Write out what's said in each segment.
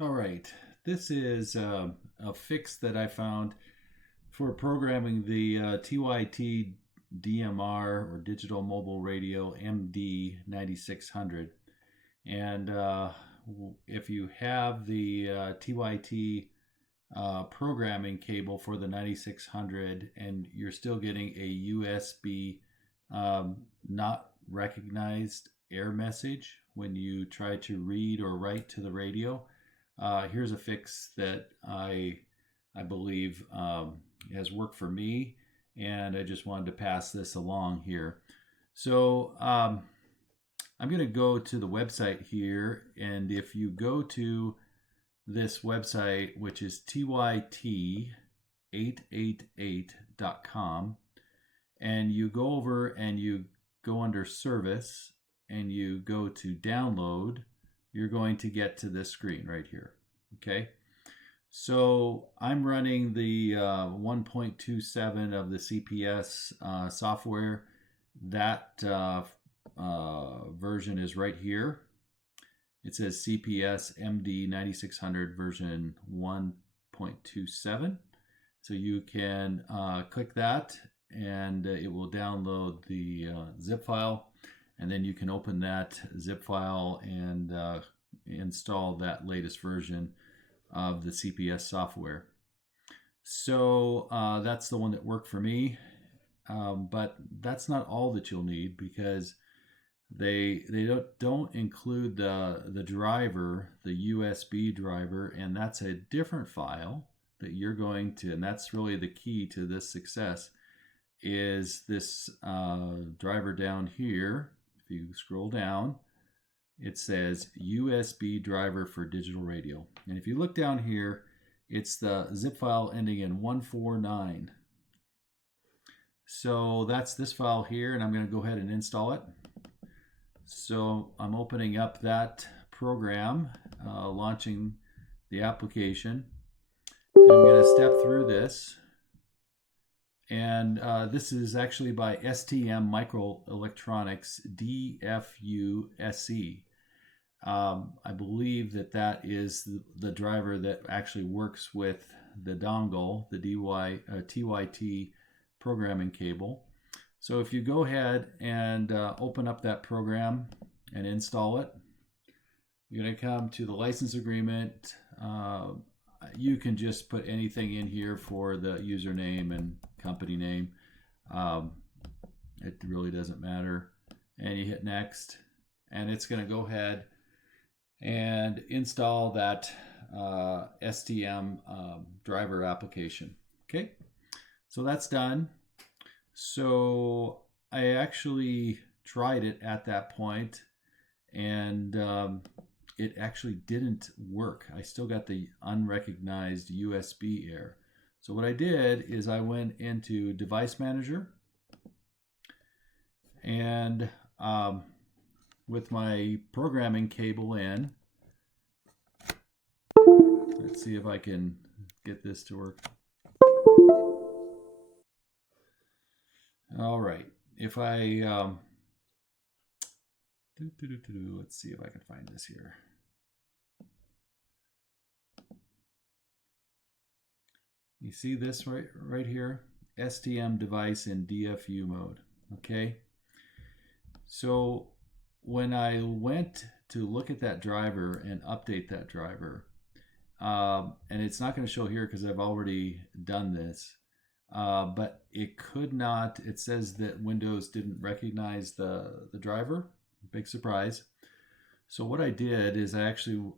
All right, this is a fix that I found for programming the TYT DMR or Digital Mobile Radio MD-9600. And if you have the TYT programming cable for the 9600 and you're still getting a USB not recognized error message when you try to read or write to the radio, here's a fix that I believe has worked for me, and I just wanted to pass this along here. So I'm going to go to the website here, and if you go to this website, which is tyt888.com, and you go over and you go under service and you go to download, you're going to get to this screen right here. Okay, so I'm running the 1.27 of the CPS software. That version is right here. It says CPS MD-9600 version 1.27. So you can click that and it will download the zip file, and then you can open that zip file and install that latest version of the CPS software. So that's the one that worked for me, but that's not all that you'll need, because they don't include the driver, the USB driver, and that's a different file that you're going to, and that's really the key to this success, is this driver down here. If you scroll down, it says USB driver for digital radio. And if you look down here, it's the zip file ending in 149. So that's this file here, and I'm going to go ahead and install it. So I'm opening up that program, launching the application. And I'm going to step through this. And this is actually by STM Microelectronics DFUSE. I believe that is the driver that actually works with the dongle, the TYT programming cable. So if you go ahead and open up that program and install it, you're going to come to the license agreement. You can just put anything in here for the username and company name. It really doesn't matter. And you hit next, and it's going to go ahead and install that STM driver application. Okay, so that's done. So I actually tried it at that point, and it actually didn't work. I still got the unrecognized USB error. So what I did is I went into Device Manager, and with my programming cable in, let's see if I can get this to work. All right, if I let's see if I can find this here. You see this right here? STM device in DFU mode. Okay. So when I went to look at that driver and update that driver, and it's not going to show here because I've already done this, but it could not. It says that Windows didn't recognize the driver. Big surprise. So what I did is I actually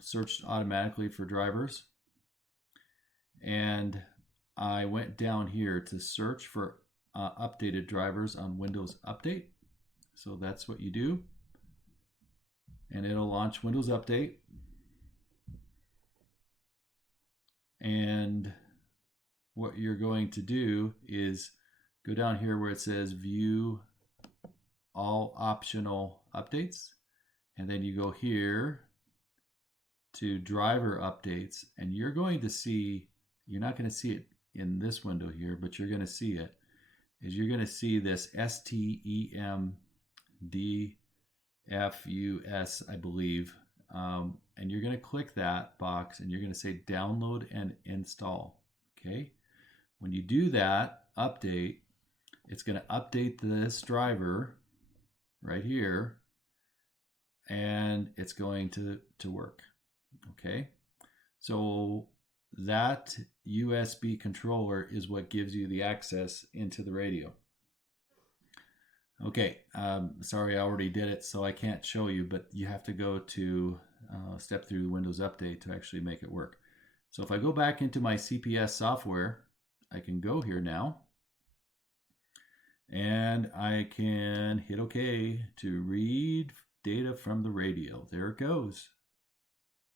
searched automatically for drivers, and I went down here to search for updated drivers on Windows Update. So that's what you do, and it'll launch Windows Update. And what you're going to do is go down here where it says View All Optional Updates, and then you go here to Driver Updates, and you're going to see, you're not going to see it in this window here, but you're going to see it, is you're going to see this STEM DFUS, I believe, and you're going to click that box and you're going to say download and install. Okay. When you do that, update, it's going to update this driver right here, and it's going to work. Okay. So that USB controller is what gives you the access into the radio. Okay, sorry, I already did it, so I can't show you, but you have to go to step through the Windows Update to actually make it work. So if I go back into my CPS software, I can go here now, and I can hit OK to read data from the radio. There it goes.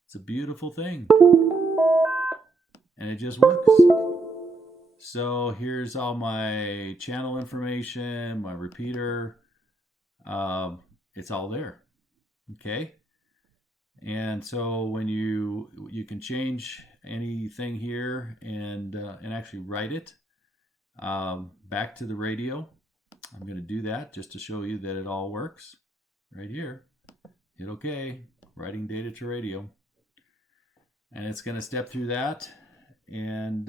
It's a beautiful thing, and it just works. So here's all my channel information, my repeater. It's all there. Okay. And so when you can change anything here and actually write it back to the radio. I'm going to do that just to show you that it all works right here. Hit OK, writing data to radio. And it's going to step through that, and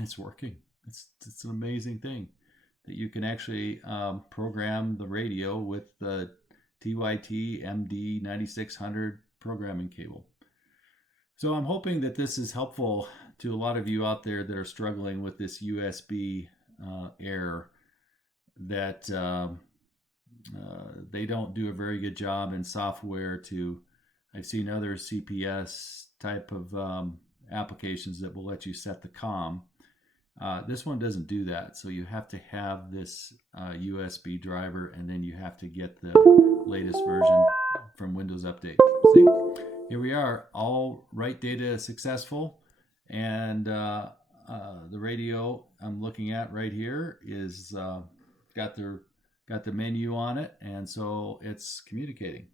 it's working. It's an amazing thing that you can actually program the radio with the TYT MD-9600 programming cable. So I'm hoping that this is helpful to a lot of you out there that are struggling with this USB error, that they don't do a very good job in software to, I've seen other CPS type of applications that will let you set the COM. This one doesn't do that, so you have to have this USB driver, and then you have to get the latest version from Windows Update. See, here we are, all write data successful, and the radio I'm looking at right here is got the menu on it, and so it's communicating.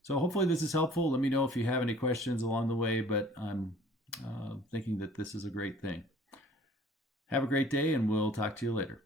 So hopefully this is helpful. Let me know if you have any questions along the way, but I'm thinking that this is a great thing. Have a great day, and we'll talk to you later.